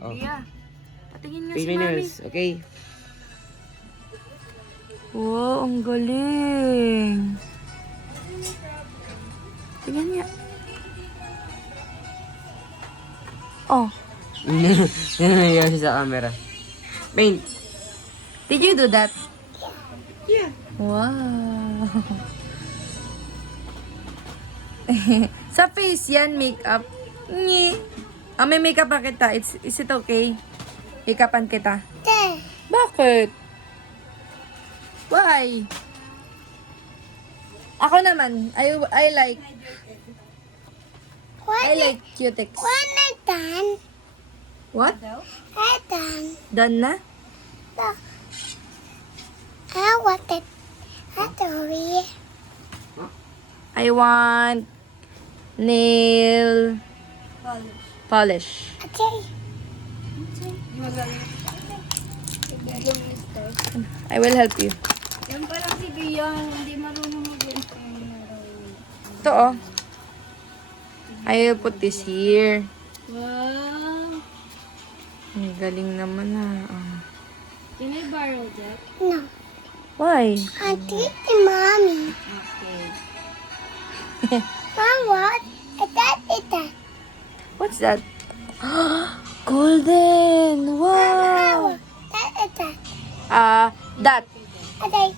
Oh, Bia. Patingin nga Pay si my Mami. nails, okay? Wow, ang galing. Tingnan niya. Oh, Nangyayari siya sa camera. Paint. did you do that? Yeah. Wow. Sa face yan, makeup. Ngi. May makeup pa kita. Is it okay? Makeupan kita. Bakit? Why? Ako naman, I like cutex. When I done, What? I done. Done na? I wanted a story. I want nail polish. Okay. I will help you. Yan pala si Bian, hindi marunong mag-intro. Ito oh. I will put this here. Wow. Ang galing naman ah. Can I borrow that? No. Why? Auntie and mommy. Okay. Mom, what? Is that? What's that? Golden! Wow! That is that. That. Okay.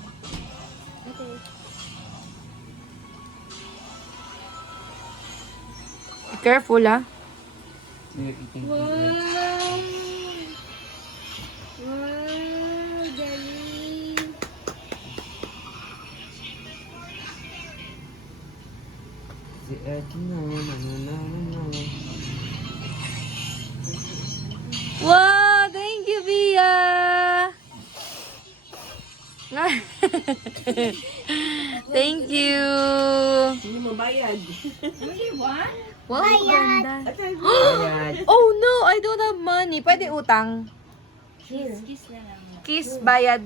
Be careful ah. Wow. Wow, galing. Wow! Thank you, Bia! Thank you! Hindi mo bayad. Only one? Wow, ganda. Ayan. Oh no, I don't have money. Pwede utang. Kiss na lang. Kiss, bayad.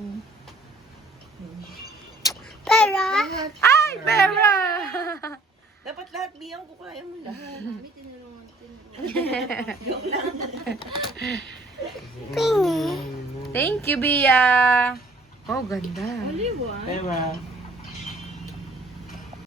Pero, Ay, pera! Dapat lahat biyang ko kaya mo lahat. pingi. Thank you, Bia. Oh, ganda. Only one? Pera.